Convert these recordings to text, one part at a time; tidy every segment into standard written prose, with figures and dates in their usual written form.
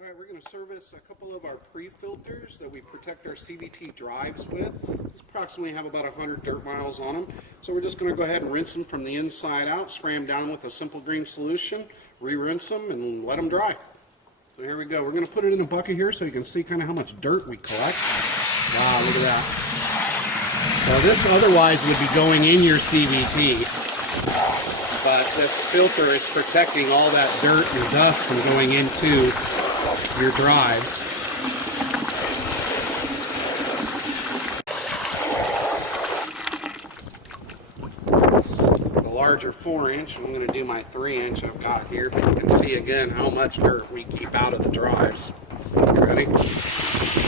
All right, we're going to service a couple of our pre-filters that we protect our CVT drives with. These approximately have about 100 dirt miles on them. So we're just going to go ahead and rinse them from the inside out, spray them down with a simple green solution, re-rinse them, and let them dry. So here we go. We're going to put it in a bucket here so you can see kind of how much dirt we collect. Wow, look at that. So this otherwise would be going in your CVT, but this filter is protecting all that dirt and dust from going into your drives. It's the larger 4-inch. I'm going to do my 3-inch I've got here, but you can see again how much dirt we keep out of the drives. Ready? It's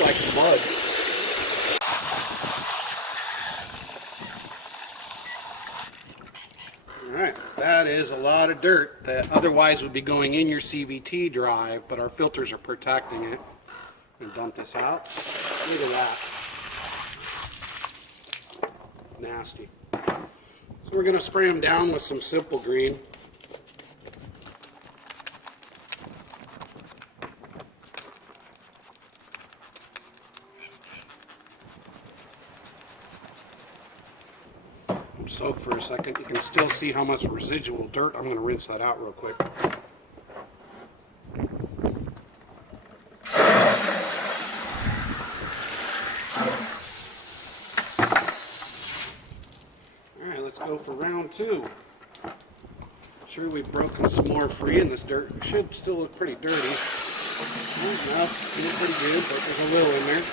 like mud. Alright, that is a lot of dirt that otherwise would be going in your CVT drive, but our filters are protecting it. I'm going to dump this out. Look at that. Nasty. So we're going to spray them down with some simple green. Soak for a second. You can still see how much residual dirt. I'm going to rinse that out real quick. Alright, let's go for round 2. Sure, we've broken some more free, and this dirt should still look pretty dirty. Well, it looks pretty good, but there's a little in there.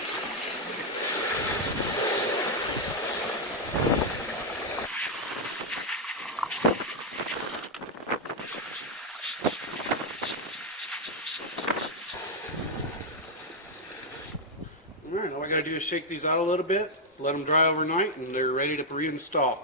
Alright, all I got to do is shake these out a little bit, let them dry overnight, and they're ready to reinstall.